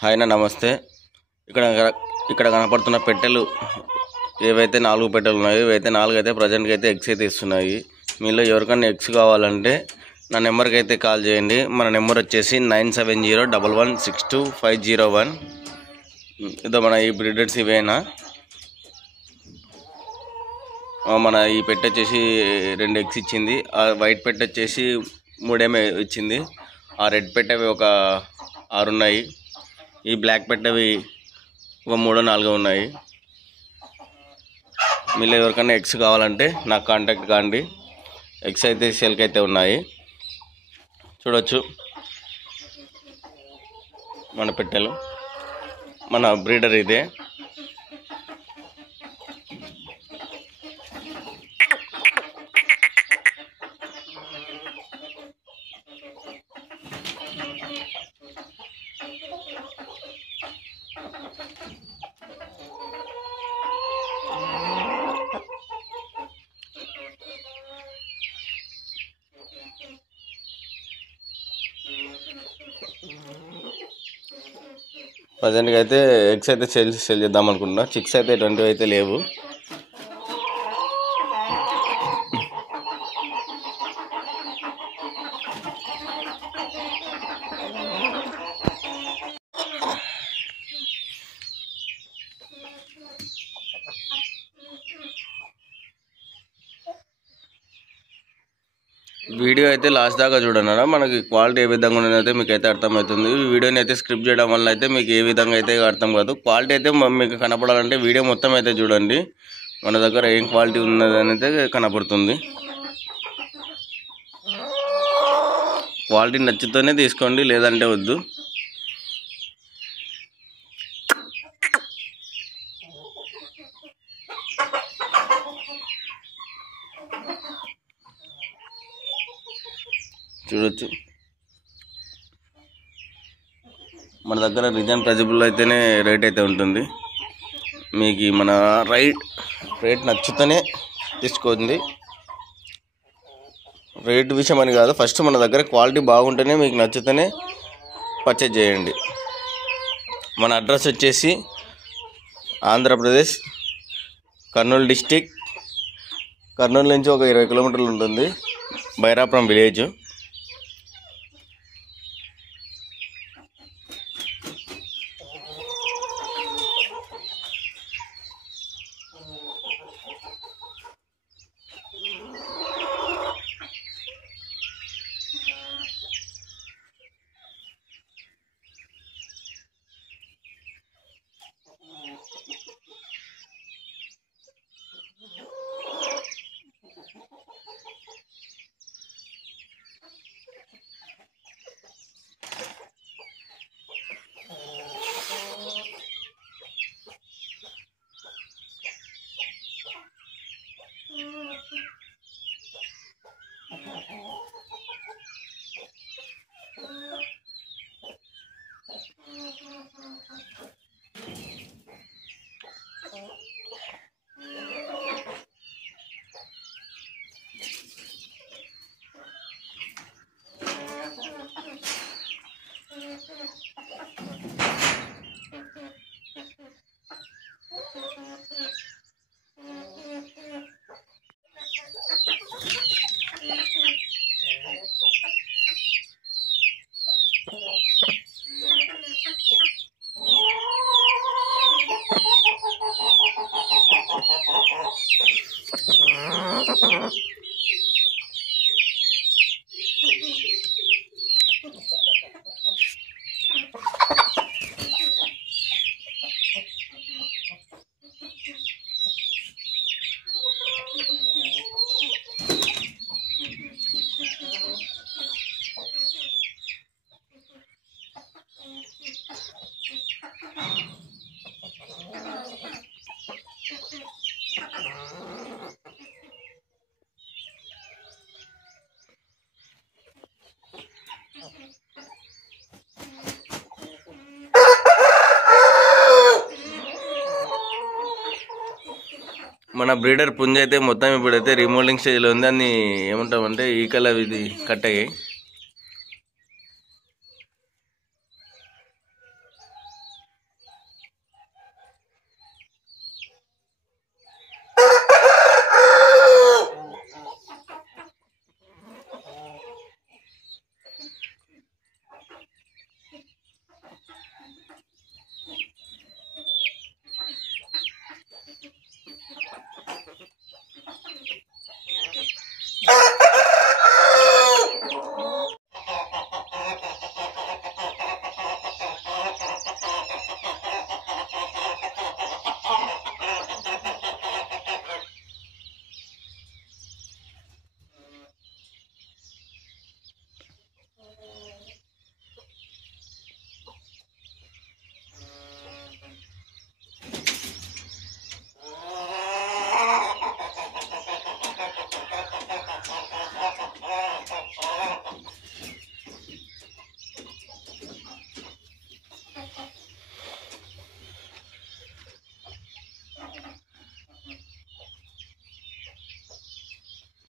Hi అన్న, నమస్తే. ఇక్కడ ఇక్కడ కనపడుతున్న పెట్టెలు ఏవైతే 4 పెట్టెలు ఉన్నాయో, ఇవైతే 4 అయితే ప్రజెంట్గా అయితే ఎగ్స్ అయితే ఇస్తున్నాయి. మీలో ఎవరికైనా ఎగ్స్ కావాలంటే నా నెంబర్కి అయితే కాల్ చేయండి. మన నెంబర్ వచ్చేసి 9701162501. ఇదో మన ఈ బ్రీడర్స్ ఇవేనా. మన ఈ పెట్టె వచ్చేసి 2 ఎగ్స్ ఇచ్చింది. ఆ వైట్ పెట్టె వచ్చేసి 3 ఇచ్చింది. ఆ రెడ్ పెట్టెవి ఒక 6 ఉన్నాయి. ఈ బ్లాక్ పెట్టెవి ఒక 3-4 ఉన్నాయి. మీలో ఎవరికైనా ఎగ్స్ కావాలంటే నాకు కాంటాక్ట్ కాండి. ఎగ్స్ అయితే సేల్కి అయితే ఉన్నాయి. చూడొచ్చు మన పెట్టెలు. మన బ్రీడర్ ఇదే. ప్రజెంట్గా అయితే ఎగ్స్ అయితే సేల్ చేద్దాం అనుకుంటున్నా. చిక్స్ అయితే 20 అయితే లేవు. వీడియో అయితే లాస్ట్ దాకా చూడండి. మనకి క్వాలిటీ ఏ విధంగా ఉన్నదైతే మీకు అయితే అర్థమవుతుంది. ఈ వీడియోని అయితే స్క్రిప్ట్ చేయడం వల్ల అయితే మీకు ఏ విధంగా అయితే అర్థం కాదు. క్వాలిటీ అయితే మీకు కనపడాలంటే వీడియో మొత్తం అయితే చూడండి. మన దగ్గర ఏం క్వాలిటీ ఉన్నదని అయితే కనపడుతుంది. క్వాలిటీ నచ్చితేనే తీసుకోండి, లేదంటే వద్దు. చూడొచ్చు మన దగ్గర రీజన్ ప్రైజబుల్ అయితేనే రేట్ అయితే ఉంటుంది. మీకు మన రేట్ నచ్చుతూనే తీసుకోండి. రేట్ విషయం అని కాదు, ఫస్ట్ మన దగ్గర క్వాలిటీ బాగుంటేనే మీకు నచ్చుతూనే పర్చేజ్ చేయండి. మన అడ్రస్ వచ్చేసి ఆంధ్రప్రదేశ్, కర్నూలు డిస్టిక్. కర్నూలు నుంచి ఒక 20 కిలోమీటర్లు ఉంటుంది, బైరాపురం విలేజ్. మన బ్రీడర్ పుంజ అయితే మొత్తం ఇప్పుడైతే రిమోల్డింగ్ స్టేజ్లో ఉంది. అన్ని ఏమంటామంటే ఈకలు ఇది కట్ అయ్యాయి.